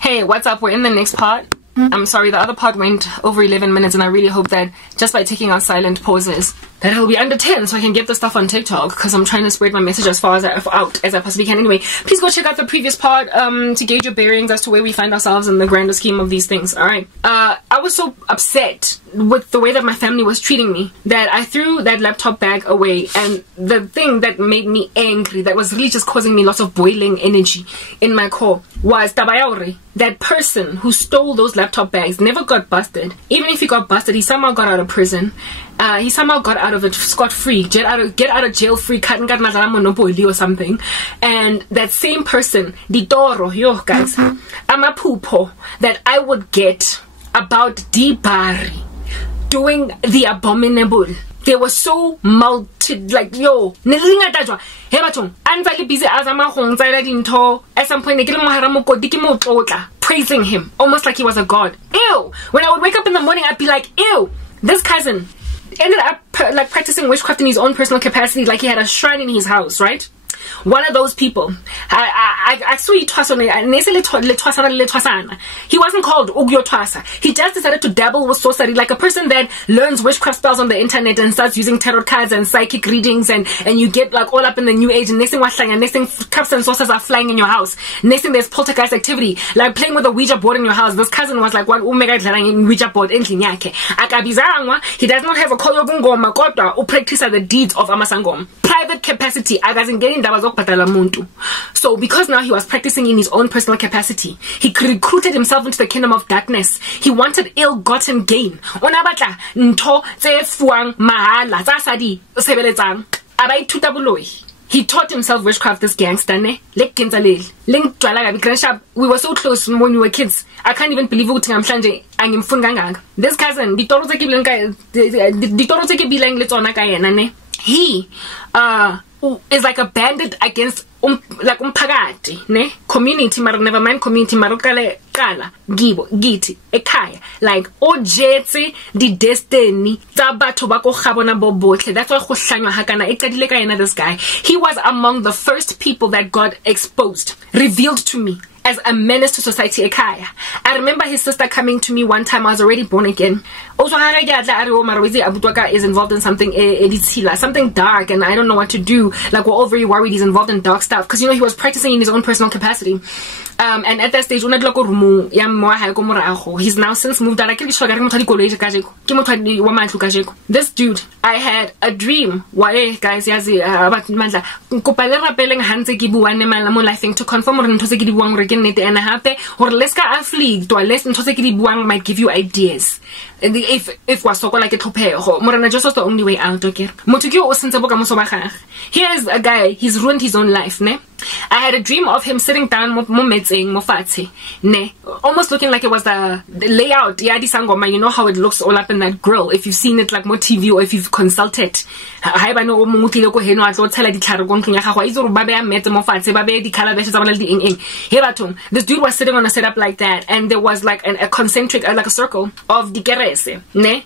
Hey, what's up? We're in the next part. I'm sorry, the other part went over 11 minutes, and I really hope that just by taking out silent pauses that it'll be under 10 so I can get the stuff on TikTok, because I'm trying to spread my message as far as out as I possibly can. Anyway, please go check out the previous part to gauge your bearings as to where we find ourselves in the grander scheme of these things. Alright, I was so upset with the way that my family was treating me that I threw that laptop bag away, and the thing that made me angry, that was really just causing me lots of boiling energy in my core, was Tabayauri. That person who stole those laptop bags never got busted. Even if he got busted, he somehow got out of prison. He somehow got out of it scot-free, get out of jail free, monopoly or something. And that same person, Ditoro, yo guys, amapupo that I would get about Dibari doing the abominable. They were so like yo hey batong anza busy as at some point praising him almost like he was a god. Ew, when I would wake up in the morning I'd be like, ew, this cousin ended up like practicing witchcraft in his own personal capacity, like he had a shrine in his house, right? One of those people. I saw he wasn't called Ugyo Twasa. He just decided to dabble with sorcery, like a person that learns witchcraft spells on the internet and starts using tarot cards and psychic readings, and you get like all up in the new age, and next thing cups and saucers are flying in your house. Next thing there's poltergeist activity, like playing with a Ouija board in your house. This cousin was like, what Omega in Ouija board in Yake. He does not have a koyogungoma kodwa practice the deeds of Amasangom. Private capacity, getting so because now he was practicing in his own personal capacity, he recruited himself into the kingdom of darkness. He wanted ill-gotten gain. He taught himself witchcraft, this gangster, ne? We were so close when we were kids. I can't even believe what I'm saying. This cousin, he is like a bandit against like umpagati, ne? Community, never mind community, kala, gibo, giti, ekaya, like ojetse the destiny, tabato bako khabona bobotle. That's why khohlanywa hakana eqadile ka yena. This guy, he was among the first people that God exposed, revealed to me as a menace to society. Ekaya. I remember his sister coming to me one time. I was already born again. Also, is involved in something dark, and I don't know what to do. Like, we're all very worried he's involved in dark stuff, because you know he was practicing in his own personal capacity. And at that stage, he's now since moved out. This dude, I had a dream. Why, guys? To confirm might give you ideas. If was so like a Morana just was the only way out, okay? Here's a guy, he's ruined his own life, ne? I had a dream of him sitting down, ne? Almost looking like it was the layout, Yadi Sangoma. You know how it looks all up in that grill. If you've seen it like more TV, or if you've consulted, this dude was sitting on a setup like that, and there was like a concentric, like a circle of the gerese, ne?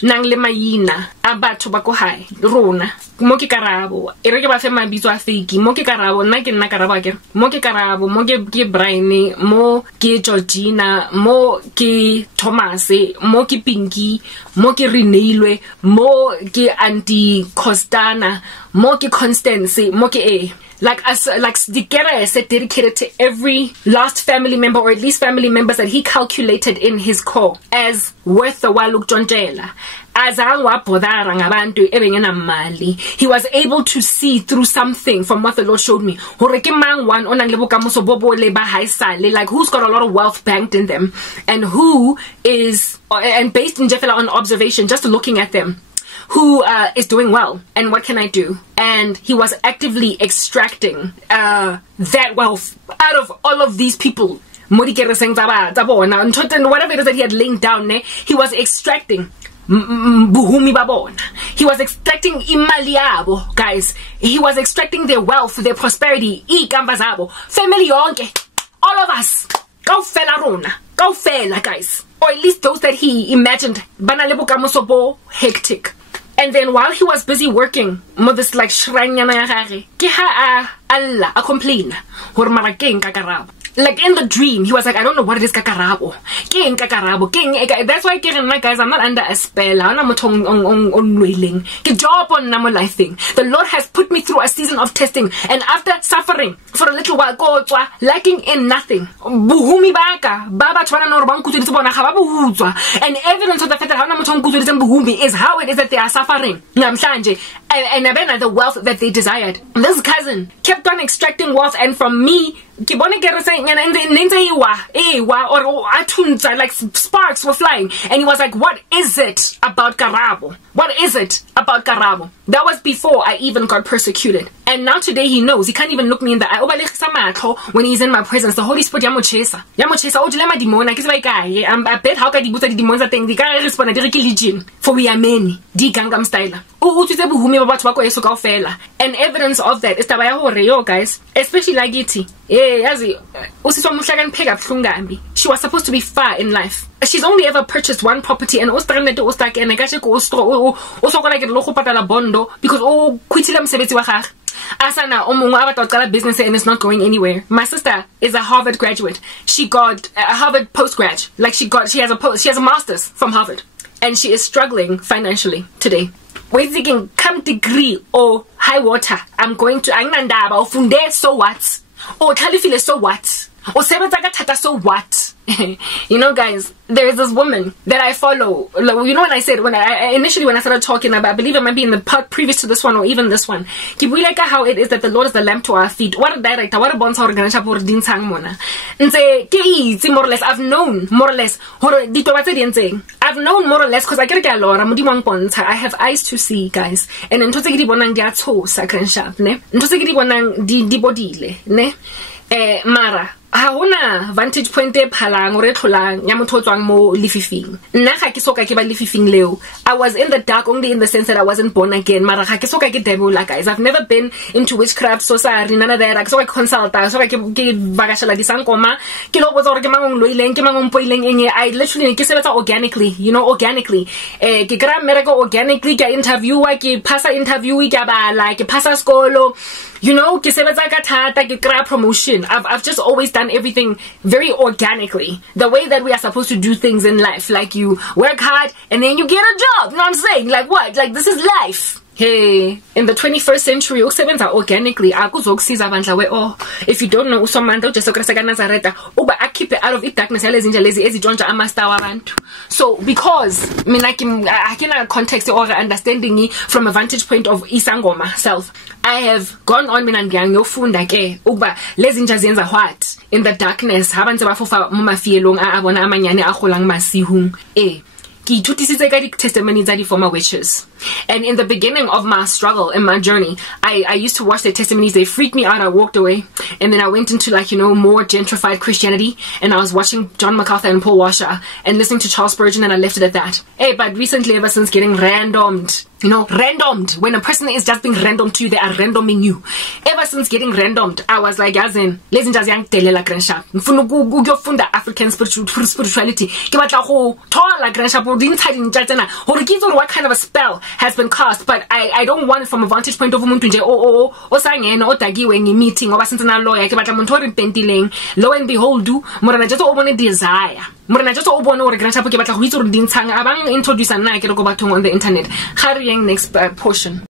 Nang le mayina abatho ba ko hae rona mo ke karabo e re ke ba fe mabitso a fake mo ke karabo nna ke nna karabo ke mo ke karabo mo ke Brian mo ke Georgina mo ke Thomas mo ke Pinky mo ke Reneilwe mo ke Auntie Costana mo ke Constance mo ke like the Kera is dedicated to every last family member, or at least family members that he calculated in his core as worth the waluk jonjela. He was able to see through something from what the Lord showed me. Like who's got a lot of wealth banked in them, and who is, and based in Jeffela on observation, just looking at them, who is doing well, and what can I do? And he was actively extracting that wealth out of all of these people. Whatever it is that he had laid down, he was extracting. He was extracting imaliabo, guys. He was extracting their wealth, their prosperity. Family yonke, all of us. Go fella rona, go fella, guys. Or at least those that he imagined. Hectic. And then while he was busy working, this like shrine Allah a complain. like in the dream, he was like, I don't know what it is, kakarabo. That's why, guys, I'm not under a spell. I'm not on job on normal life thing. The Lord has put me through a season of testing, and after suffering for a little while, lacking in nothing, and evidence of the fact that is how it is that they are suffering. And the wealth that they desired. This cousin kept on extracting wealth, and from me, like sparks were flying, and he was like, what is it about Karabo? What is it about Karabo? That was before I even got persecuted. And now today he knows. He can't even look me in the eye when he's in my presence. The Holy Spirit yamochesa I bet how can the demons are thing for we are many gangam style. And evidence of that is that guys, especially like it. She was supposed to be far in life. She's only ever purchased one property, and because Asana business and it's not going anywhere. My sister is a Harvard graduate. She got a Harvard postgrad. Like she has a master's from Harvard, and she is struggling financially today. We're thinking come degree or high water. I'm going to Angnandaba or Funde, so what? Or Kalifile, so what? Or Sebezagatata, so what? You know, guys, there is this woman that I follow. Like, you know, when I said, when I started talking about, I believe it might be in the part previous to this one or even this one, how it is that the Lord is the lamp to our feet. What a director, what a bonds our organization for din sang mona. And say, more or less, I've known more or less. I've known more or less because I get a lot. I have eyes to see, guys. And in Tosegidi Bonang dia to sacred sharp, ne? In Tosegidi Bonang di bodile, ne? Mara. Haona vantage point e phalang o re tlolang ya motho tswang mo lififing nna ga ke soka ke ba lififing leo. I was in the dark only in the sense that I wasn't born again, mara ga ke soka ke devil, guys. I've never been into witchcraft, so sorry, none of that. Ga soka ke consult, so ke vakashela disangoma ke lo botsa gore ke mangong loileng ke mangong poileng eng. I literally ke sebetsa organically, you know, organically. Ke kra mmereko organically, ke interviewa, ke pasa interview, ke bala, ke pasa skolo, you know, ke sebetsa ka thata, ke kra promotion. I've just always done everything very organically, the way that we are supposed to do things in life. Like you work hard and then you get a job. You know what I'm saying? Like what? Like this is life. Hey, in the 21st century, organically, if you don't know, I keep it out of it darkness. So, because I can context or understanding from a vantage point of Isangoma self, I have gone on what in the darkness. Testimonies are former witches. And in the beginning of my struggle and my journey, I used to watch their testimonies. They freaked me out. I walked away, and then I went into, like, you know, more gentrified Christianity, and I was watching John MacArthur and Paul Washer and listening to Charles Spurgeon, and I left it at that. Hey, but recently, ever since getting randomed, you know, randomed, when a person is just being randomed to you, they are randoming you. Ever since getting randomed, I was like, African spirituality. What kind of a spell has been cast, but I don't want it from a vantage point of meeting lo and behold, morana just o desire. Morana just o bone gore grandpa ke batla go itse gore dintshang abang introduce nna ke re go bathong on the internet. Next portion.